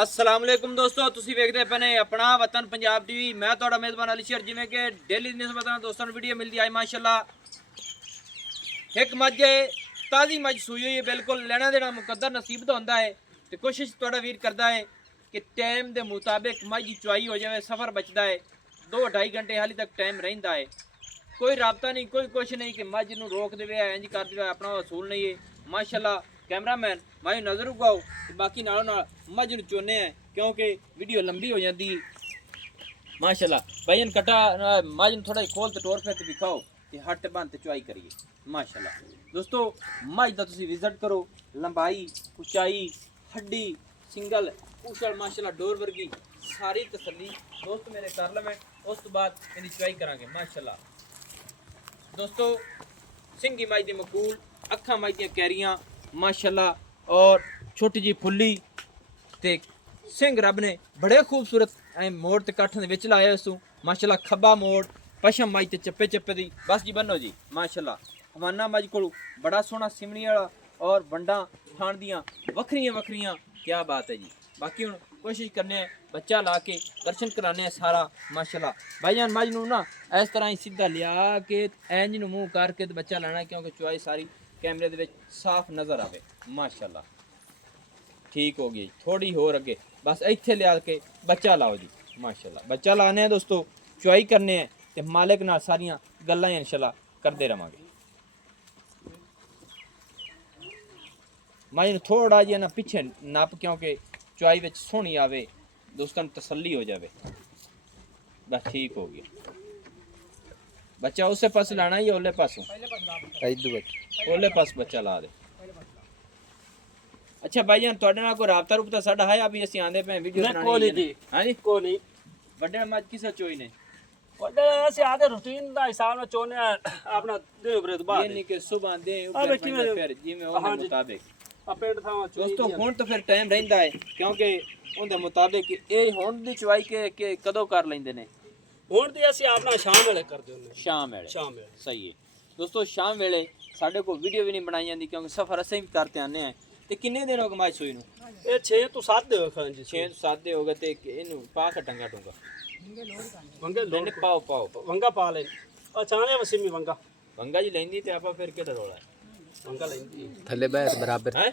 अस्सलाम वालेकुम दोस्तों, ਤੁਸੀਂ ਵੇਖਦੇ ਪਏ ਨੇ ਆਪਣਾ ਵਤਨ ਪੰਜਾਬ ਟੀਵੀ। ਮੈਂ ਤੁਹਾਡਾ ਮੇਜ਼ਬਾਨ ਅਲੀ ਸ਼ੇਰ। ਜਿਵੇਂ ਕਿ ਡੇਲੀ ਨਿਸਬਤ ਨਾਲ ਦੋਸਤਾਂ ਨੂੰ ਵੀਡੀਓ ਮਿਲਦੀ ਆਈ ਮਾਸ਼ਾਅੱਲਾ। ਇੱਕ ਮੱਝ ਤਾਜ਼ੀ ਮੱਝ ਸੂਈ ਹੋਈ ਹੈ, ਬਿਲਕੁਲ ਲੈਣਾ ਦੇਣਾ ਮੁਕੱਦਰ ਨਸੀਬ ਦਾ ਹੁੰਦਾ ਹੈ। ਤੇ ਕੋਸ਼ਿਸ਼ ਤੁਹਾਡਾ ਵੀਰ ਕਰਦਾ ਹੈ ਕਿ ਟਾਈਮ ਦੇ ਮੁਤਾਬਿਕ ਮੱਝ ਦੀ ਚੁਆਈ ਹੋ ਜਾਵੇ। ਸਫ਼ਰ ਬਚਦਾ ਹੈ 2-2.5 ਘੰਟੇ ਹਾਲੀ ਤੱਕ ਟਾਈਮ ਰਹਿੰਦਾ ਹੈ। ਕੋਈ ਰਾਬਤਾ ਨਹੀਂ, ਕੋਈ ਕੁਛ ਨਹੀਂ ਕਿ ਮੱਝ ਨੂੰ ਰੋਕ ਦੇਵੇ, ਇੰਜ ਕਰ ਦੇਵੇ, ਆਪਣਾ ਅਸੂਲ नहीं है माशाअल्लाह। कैमरामैन मैं नज़र उगाओ तो बाकी नालों नाल मझ नूं चुनने हैं क्योंकि वीडियो लंबी हो जाती है माशाअल्लाह। भाईन कटा मझ नूं थोड़ा खोल ते टोर फिर ते दिखाओ कि हट बंद ते चुआई करिए माशाअल्लाह। दोस्तों मझ दा तुसीं विजिट करो, लंबाई उचाई हड्डी सिंगल उछल माशाअल्लाह डोर वर्गी सारी तसल्ली दोस्त मेरे कर लवें। उस तो बाद इहदी चुआई करांगे माशाअल्लाह। दोस्तों सिंगी मझ दी मकूल अखा मझ दी कैरियां माशाअल्लाह और छोटी जी फुल्ली ते सिंह रब ने बड़े खूबसूरत मोड़ ते काठन दे विच लाए इस माशाअल्लाह। खब्बा मोड़ पशम मझ ते चप्पे चप्पे दी बस जी बनो जी माशाअल्लाह। हवाना मझ कोल बड़ा सोहना सिमनी वाला और वंडा थान दियां वखरियां वखरियां क्या बात है जी। बाकी हुण कोशिश करने हैं बच्चा ला के दर्शन कराने हैं सारा माशाअल्लाह। भाईजान मझ नूं ना इस तरह ही सीधा लिया के इंज नूं मूँह करके ते बच्चा लाना क्योंकि चुआई सारी कैमरे दे विच साफ नज़र आवे माशाअल्लाह। ठीक हो गई थोड़ी होर अगे बस इत्थे लिया के बच्चा लाओ जी माशाअल्लाह। बच्चा लाने हैं दोस्तों, चुआई करने हैं ते मालिक नाल सारियां गल्लां इंशाअल्लाह करते रहांगे। मैं थोड़ा जिहा ना पिछे नप क्योंकि चुआई विच सोहनी आवे दोस्तों तसल्ली हो जाए बस ठीक हो गया। बच्चा उसे पास लाना ही ओले पासों ओले पास बच्चा ला दे। अच्छा भाईजान ਤੁਹਾਡੇ ਨਾਲ ਕੋਈ ਰਾਬਤਾ ਰੂਬਤਾ ਸਾਡਾ ਹੈ ਅਭੀ ਅਸੀਂ ਆਂਦੇ ਪਏ ਵੀਡੀਓ ਬਣਾਉਣੀ ਹੈ ਜੀ। ਹਾਂ ਜੀ ਕੋਈ ਨਹੀਂ ਵੱਡੇ ਮੱਝ ਕਿਸੇ ਚੋਈ ਨੇ ਵੱਡੇ ਅਸੀਂ ਆਦੇ ਰੂਟੀਨ ਦਾ ਹਿਸਾਬ ਨਾਲ ਚੋਨੇ ਆਪਣਾ ਦੇ ਬਰੇ ਤੋਂ ਬਾਅਦ ਇਹ ਨਹੀਂ ਕਿ ਸੁਬਾਹ ਦੇ ਉੱਪਰ ਫਿਰ ਜਿਵੇਂ ਉਹਦੇ ਮੁਤਾਬਿਕ ਆ ਪਿੰਡ ਥਾਂ ਦੋਸਤੋ ਹੁਣ ਤਾਂ ਫਿਰ ਟਾਈਮ ਰਹਿੰਦਾ ਹੈ ਕਿਉਂਕਿ ਉਹਦੇ ਮੁਤਾਬਿਕ ਇਹ ਹੁਣ ਦੀ ਚੁਆਈ ਕਿ ਕਦੋਂ ਕਰ ਲੈਂਦੇ ਨੇ। ਹੁਣ ਦੀ ਅਸੀਂ ਆਪਣਾ ਸ਼ਾਮ ਵੇਲੇ ਕਰਦੇ ਹੁੰਦੇ ਸ਼ਾਮ ਵੇਲੇ ਸਹੀ ਹੈ ਦੋਸਤੋ। ਸ਼ਾਮ ਵੇਲੇ ਸਾਡੇ ਕੋਲ ਵੀਡੀਓ ਵੀ ਨਹੀਂ ਬਣਾਈ ਜਾਂਦੀ ਕਿਉਂਕਿ ਸਫ਼ਰ ਅਸੀਂ ਵੀ ਕਰਤੇ ਆਨੇ ਆ। ਤੇ ਕਿੰਨੇ ਦਿਨ ਹੋ ਗਏ ਮੱਝ ਸੂਈ ਨੂੰ? ਇਹ 6 ਤੋਂ 7 ਦੇ ਹੋ ਖਾਂ ਜੀ। 6 ਤੋਂ 7 ਦੇ ਹੋ ਗਏ ਤੇ ਇਹਨੂੰ ਪਾ ਕੇ ਟੰਗਾ ਟੂੰਗਾ ਵੰਗੇ ਲੋੜ ਪਾਓ ਵੰਗਾ ਪਾ ਲੈ। ਅਚਾਨੇ ਵਸੀਮੀ ਵੰਗਾ ਵੰਗਾ ਜੀ ਲੈਂਦੀ ਤੇ ਆਪਾਂ ਫਿਰ ਕਿਹੜਾ ਰੋਲਾ ਵੰਗਾ ਲੈਂਦੀ थले बैस बराबर है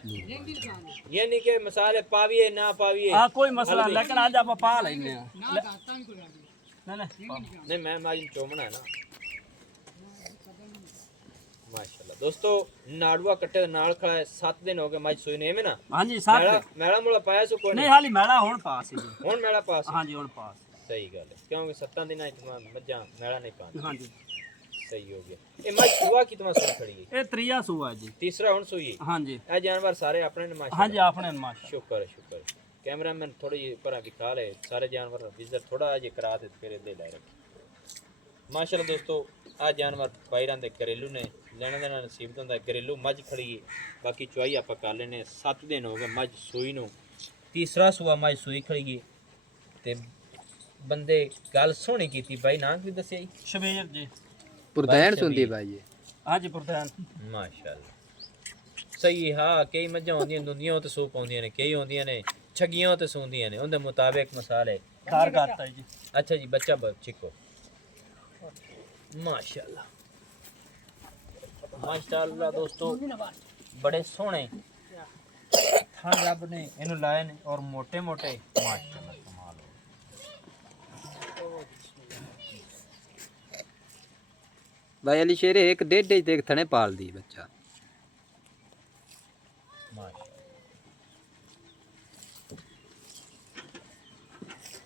ये नहीं कि मसाले पाविए ना पाविए हाँ कोई मसला नहीं, लेकिन आज आप पा लेंगे नहीं मैं आज चोमना है ना माशाल्लाह। दोस्तों नाड़ुआ कट्टे नाल खड़ा है 7 दिन हो गए मज सोई ने में ना। हां जी 7 मेला मुला पाया सो कोई नहीं हाली मेला हुन पास है जी। हुन मेला पास हां जी हुन पास सही गल है क्योंकि 7 दिन मज्जा मेला नहीं पांदा। हां जी सही हो गया। ये मज सुआ की तुम्हां सुन खड़ी है ये त्रिया सुआ है जी। तीसरा हुन सोई है। हां जी ए जानवर सारे अपने ने माशाल्लाह। हां जी अपने ने माशाल्लाह शुक्र है शुक्र है। कैमरामैन थोड़ी पर दिखा ले सारे जानवर विजिट थोड़ा आज करा दे फिर दे ले रखे माशाल्लाह। दोस्तों आ जानवर बाहर दे घरेलू ने लेने देना नसीब होंदा घरेलू मझ खड़ी है। बाकी चुआई आप कर लेने 7 दिन हो गए मझ सूई नूं तीसरा सुआ मझ सूई खड़ी है ते बंदे गल सोहनी कीती भाई नाम की दस्या जी शबीर जी पुरदैन सुनदी भाई ये। हां जी पुरदैन माशाल्लाह सही। हाँ कई मझां होंदियां दुंदियां ते सू पाउंदियां ने कई होंदियां ने छगियां ते सूंदियां ने उनके मुताबिक मसाले दार करता है जी। अच्छा जी बच्चा चिको माशाल्लाह माशाल्लाह। दोस्तों बड़े सोहने थान रब ने इन्हू लाए ने और मोटे मोटे माशाल्लाह कमाल हो। भाई अली शेर एक 1.5 देख थने पाल दी बच्चा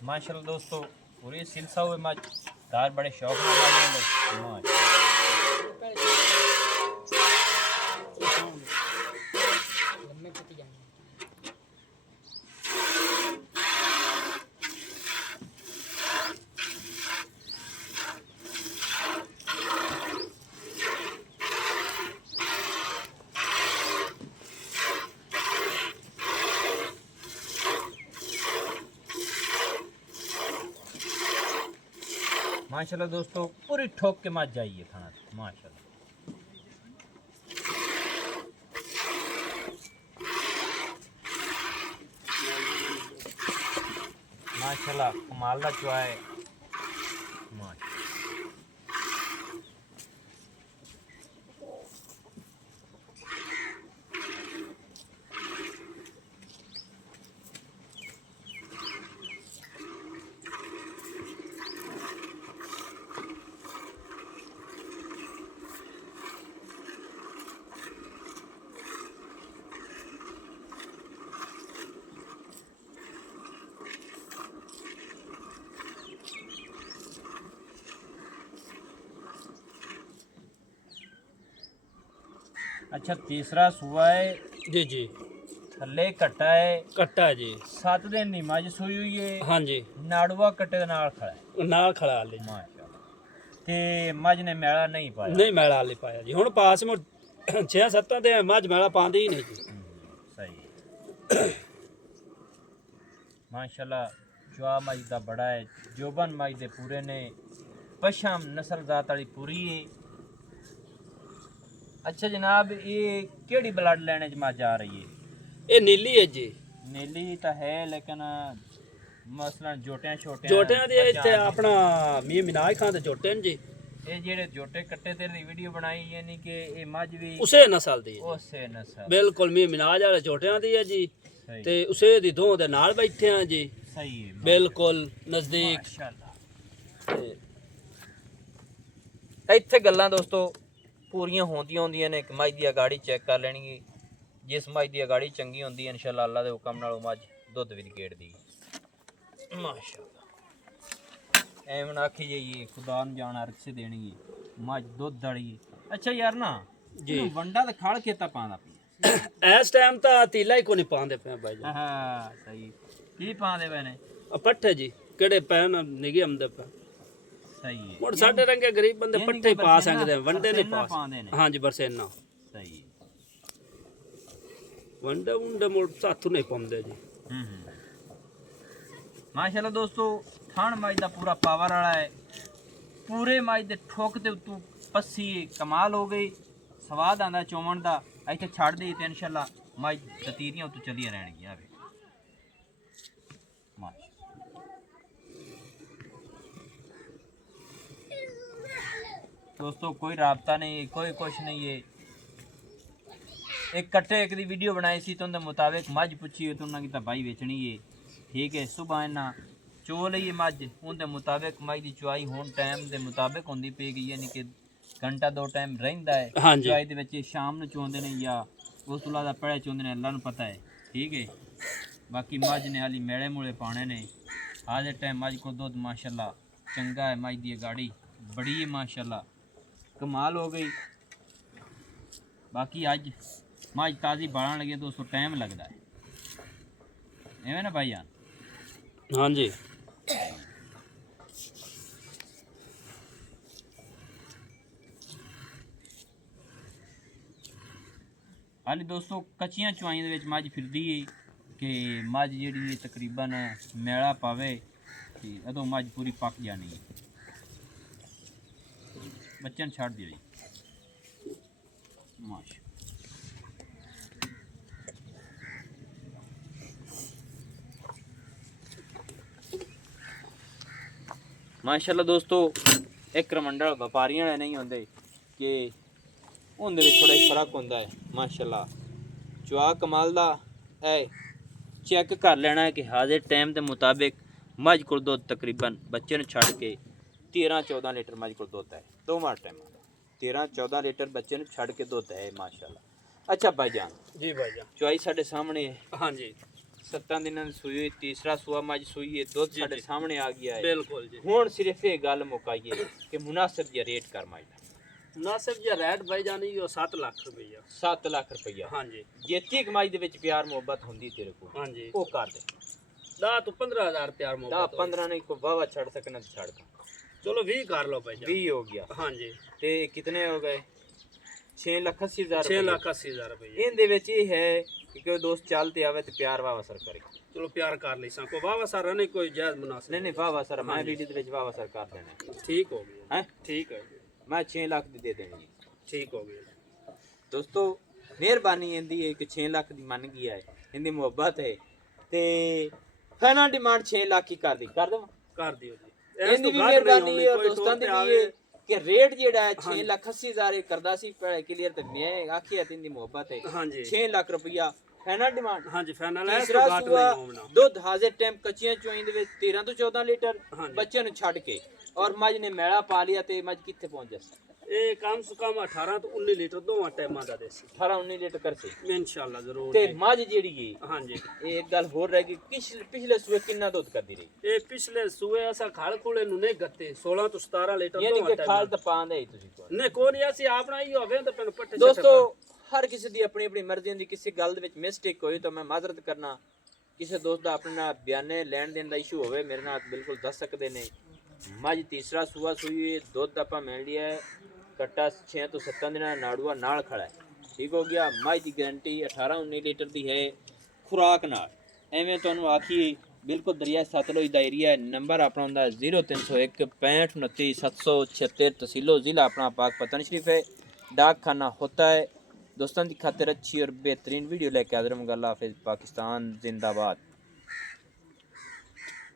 माशाल्लाह। दोस्तों पूरी सिलसा हुए मज दार बड़े शौक में माशाल्लाह। दोस्तों पूरी ठोक के मत जाइए खाना माशाल्लाह। माशाल्लाह कमाल दा चुआ है। अच्छा तीसरा सुआ है जी जी थल्ले कट्टा है कट्टा है जी 7 दिन दी मज सूई हुई है हाँ जी नाड़ुआ कट्टे दे नाल खड़ा है नाल खड़ा हाले जी। माशाल्लाह ते मज ने मेला नहीं पाया नहीं मैला हाले पाया जी हुण पास में 6-7 दे मज मैला पांदी ही नहीं जी सही माशाल्लाह चुआ मज दा बड़ा है जोबन मज दे पूरे ने पशम नस्ल जात वाली पूरी है। अच्छा जनाब ये केड़ी ब्लड लाइन च मज आ रही है ये नीली है जी नीली तो है लेकिन मसलन जोटियां जोटियां दे इत्थे अपना मी मिनाज खान दे जोटे न जी ये जेड़े जोटे कट्टे तेरे दी वीडियो बनाई यानी कि ये मज भी उसे नस्ल दी है उसे नस्ल बिल्कुल मी मिनाज वाले जोटियां दी है जी सही ते उसे दी दो दे नाल बैठे हैं जी सही है बिल्कुल नजदीक माशाल्लाह ਇੱਥੇ ਗੱਲਾਂ ਦੋਸਤੋ ਪੂਰੀਆਂ ਹੁੰਦੀਆਂ ਹੁੰਦੀਆਂ ਨੇ ਇੱਕ ਮੱਝ ਦੀ ਅਗਾੜੀ ਚੈੱਕ ਕਰ ਲੈਣੀ ਜਿਸ ਮੱਝ ਦੀ ਅਗਾੜੀ ਚੰਗੀ ਹੁੰਦੀ ਹੈ ਇਨਸ਼ਾਅੱਲਾ ਅੱਲਾ ਦੇ ਹੁਕਮ ਨਾਲ ਉਹ ਮੱਝ ਦੁੱਧ ਵੀ ਗੇੜਦੀ ਮਾਸ਼ਾਅੱਲਾ ਐਵੇਂ ਨਾ ਆਖੀ ਜਾਈਏ ਖੁਦਾ ਨੂੰ ਜਾਣ ਅਰਸੇ ਦੇਣੀ ਮੱਝ ਦੁੱਧ ਵਾਲੀ ਅੱਛਾ ਯਾਰ ਨਾ ਜੀ ਵੰਡਾ ਤੇ ਖਾਲ ਖੇਤਾ ਪਾਉਂਦਾ ਇਸ ਟਾਈਮ ਤਾਂ ਤੀਲਾ ਹੀ ਕੋ ਨਹੀਂ ਪਾਉਂਦੇ ਪਏ ਬਾਈ ਜੀ ਹਾਂ ਸਹੀ ਕੀ ਪਾਉਂਦੇ ਪਏ ਨੇ ਪੱਠੇ ਜੀ ਕਿਹੜੇ ਪੈਨ ਨਿਗੇ ਆਉਂਦੇ ਪਏ ਸਹੀ ਹੈ ਹੁਣ ਸਾਡੇ ਰੰਗੇ ਗਰੀਬ ਬੰਦੇ ਪੱਠੇ ਹੀ ਪਾ ਸਕਦੇ ਵੰਡੇ ਨਹੀਂ ਪਾ ਪਾਉਂਦੇ ਨੇ ਹਾਂਜੀ ਬਰਸੇਨਾ ਸਹੀ ਵੰਡੇ ਹੁੰਦੇ ਮੁੜ ਸਾਥੂ ਨਹੀਂ ਪਾਉਂਦੇ ਜੀ ਮਾਸ਼ਾਅੱਲਾ ਦੋਸਤੋ ਥਣ ਮੱਝ ਦਾ ਪੂਰਾ ਪਾਵਰ ਵਾਲਾ ਹੈ ਪੂਰੇ ਮੱਝ ਦੇ ਠੋਕ ਤੇ ਉਤੋਂ ਪੱਸੀ ਕਮਾਲ ਹੋ ਗਈ ਸਵਾਦ ਆਂਦਾ ਚੋਵਣ ਦਾ ਇੱਥੇ ਛੱਡ ਦੇ ਤੇ ਇਨਸ਼ਾਅੱਲਾ ਮੱਝ ਤਤੀਰੀਆਂ ਉਤੋਂ ਚੱਲੀਆਂ ਰਹਿਣਗੀਆਂ ਆਵੇ ਮਾਸ਼ਾਅੱਲਾ दोस्तों कोई राबता नहीं है कोई कुछ नहीं है एक कट्टे एक दी वीडियो बनाई सी तो उनके मुताबिक मझ पूछी तो उन्होंने कहा भाई बेचनी है ठीक है सुबह इन्ना चो लईए मझ उनके मुताबिक मझ की चुआई होने टाइम के मुताबिक होंगी पी गई यानी कि घंटा 2 टाइम रहिंदा है हाँ जी चुआई दे विच शाम नूं चोंदे ने या उस तो बाद पहले चोंदे ने अल्लाह नूं पता है ठीक है बाकी मझ ने हाली मेले मूले पाने ने आज टाइम मझ को दुध माशाल्लाह चंगा है मझ दी गाड़ी बड़ी है माशाल्लाह कमाल हो गई बाकी अज मझ ताज़ी बालन लगे दोस्तों टाइम लगता है एवं ना भाई जान हाँ जी हाली दोस्तों कच्चियां चुआइयां दे विच मझ फिरदी है कि मझ जिहड़ी तकरीबन मेला पावे कि अदों मझ पूरी पक जानी है बच्चन छाड़ दिया जी माशा माशाल्लाह दोस्तों एक रमंडल व्यापारियों वाले नहीं होंगे कि उनके थोड़ा फर्क होता है माशाल्लाह चुआ कमाल दा है चेक कर लेना है कि हाजिर टाइम के मुताबिक मझ को दुध तकरीबन बच्चे ने छड़ के 13-14 लीटर मझ को दुध है 2 मार टाइम 13-14 लीटर बच्चे ने छड़ के दुध है माशाल्लाह। अच्छा भाईजान जी भाईजान चुआई साढ़े सामने है हाँ जी 7 दिनों की सूई हुई तीसरा सुआ मझ सूई है दुध साढ़े सामने आ गया है बिल्कुल जी हुण सिर्फ ये गल मुकाइए कि मुनासिब जी रेट कर मझ मुनासिब जी रेट भाईजान ही 7 लाख रुपया 7 लाख रुपया हाँ जी जेती कमाई दे विच प्यार मोहब्बत होंदी तेरे को हाँ जी वो कर दे 10 तो 15,000 प्यार मोहब्बत 15 नहीं को वावा छड़ सकना तो छड़ का चलो 20 कर लो भाईजान 20 हो गया हाँ जी ते कितने हो गए 6,80,000 6,80,000 रुपये इन दे विच ये है कि कोई दोस्त चलते आवे तो प्यार वावा सर करे चलो प्यार कर ली सा को वावा सारा नहीं कोई जायज मुनासिब नहीं वावा सर मैं वीडियो दे विच वावा सर कर देना ठीक हो गया हैं ठीक है मैं 6 लाख दी दे देनी ठीक हो गया दोस्तों मेहरबानी इंदी है कि 6 लाख दी मन गया है इंदी मोहब्बत है ते ਫਾਈਨਲ ਡਿਮਾਂਡ 6 ਲੱਖ ਹੀ ਕਰ ਦੀ, ਕਰ ਦੇਵਾਂ? ਕਰ ਦਿਓ ਜੀ। ਇਹਦੀ ਵੀ ਮਿਹਰਬਾਨੀ ਔਰ ਦੋਸਤਾਂ ਦੀ ਵੀ ਹੈ ਕਿ ਰੇਟ ਜਿਹੜਾ ਹੈ 6,80,000 ਕਰਦਾ ਸੀ ਪਹਿਲੇ ਕਲੀਅਰ ਤੇ ਮੈਂ ਆਖਿਆ ਤਿੰਨ ਦੀ ਮੁਹੱਬਤ ਹੈ। ਹਾਂਜੀ 6 ਲੱਖ ਰੁਪਇਆ ਫਾਈਨਲ ਡਿਮਾਂਡ। ਹਾਂਜੀ ਫਾਈਨਲ ਹੈ। ਤੀਸਰਾ ਘੱਟ ਸੂਆ ਨਹੀਂ ਹੋਣਾ। ਦੁੱਧ ਹਾਜ਼ਰ ਟਾਈਮ ਕੱਚੀਆਂ ਚੋਈ ਦੇ ਵਿੱਚ 13 ਤੋਂ 14 ਲੀਟਰ ਹਾਂਜੀ। ਬੱਚਿਆਂ ਨੂੰ ਛੱਡ ਕੇ ਔਰ ਮੱਝ ਨੇ ਮੈਲਾ ਪਾ ਲਿਆ ਤੇ ਮੱਝ ਕਿੱਥੇ ਪਹੁੰਚ ਜਾਸੀ? ਇਹ ਕਮ ਸੇ ਕਮ 18 ਤੋਂ 19 ਲੀਟਰ ਦੋਵਾਂ ਟਾਈਮਾਂ ਦਾ ਦੇਸੀ 18 19 ਲੀਟਰ ਕਰਸੇ ਇਨਸ਼ਾਅੱਲਾ ਜ਼ਰੂਰ ਤੇ ਜੀ। ਮੱਝ ਜਿਹੜੀ ਹੈ ਹਾਂਜੀ ਇਹ ਇੱਕ ਗੱਲ ਹੋਰ ਰਹਿ ਗਈ ਪਿਛਲੇ ਸੂਏ ਕਿੰਨਾ ਦੁੱਧ ਕਰਦੀ ਰਹੀ? ਇਹ ਪਿਛਲੇ ਸੂਏ ਅਸਾਂ ਖਲ ਖੁਲੇ ਨੂੰ ਨਹੀਂ ਗੱਤੇ 16 ਤੋਂ 17 ਲੀਟਰ ਯਾਨੀ ਦੋਵਾਂ ਕਿ ਖਾਲ ਤਾਂ ਪਾਉਂਦੇ ਹੀ ਤੁਸੀਂ ਕੋਲ। ਨਹੀਂ ਕੋਈ ਨਹੀਂ ਅਸੀਂ ਆਪਣਾ ਹੀ ਹੋਵੇ ਤਾਂ ਪਿੰਡ ਪੱਟੇ ਦੋਸਤੋ ਹਰ ਕਿਸੇ ਦੀ ਆਪਣੀ ਆਪਣੀ ਮਰਜ਼ੀ ਹੁੰਦੀ, ਕਿਸੇ ਗੱਲ ਦੇ ਵਿੱਚ ਮਿਸਟੇਕ ਹੋਈ ਤਾਂ ਮੈਂ ਮਾਜ਼ਰਤ ਕਰਨਾ। ਕਿਸੇ ਦੋਸਤ ਦਾ ਆਪਣੇ ਨਾਲ ਬਿਆਨੇ ਲੈਣ ਦੇਣ ਦਾ ਇਸ਼ੂ ਹੋਵੇ ਮੇਰੇ ਨਾਲ ਬਿਲਕੁਲ ਦੱਸ ਸਕਦੇ ਨੇ। ਮੱਝ ਤੀਸਰਾ ਸੂਆ ਸੂਈ ਦੁੱਧ ਆਪਾਂ ਮਿਲ ਲਿਆ ਹੈ ਕੱਟਾ 6 ਤੋਂ 7 ਦਿਨਾਂ ਨਾੜੂਆ ਨਾਲ ਖੜਾ ਹੈ, ਠੀਕ ਹੋ ਗਿਆ। ਮੱਝ ਦੀ ਗਾਰੰਟੀ 18 19 ਲੀਟਰ ਦੀ ਹੈ ਖੁਰਾਕ ਨਾਲ। ਐਵੇਂ ਤੁਹਾਨੂੰ ਆਖੀ ਬਿਲਕੁਲ ਦਰਿਆ ਸਤਲੁਜ ਦਾ ਏਰੀਆ ਹੈ। ਨੰਬਰ ਆਪਣਾ ਹੁੰਦਾ 0301 65 29 776 तहसीलो ज़िला अपना पाक पतन शरीफ है। डाक खाना होता है। दोस्तों की खातिर अच्छी और बेहतरीन वीडियो लेके हाजिर हूँ। अल्लाह हाफिज़। पाकिस्तान जिंदाबाद।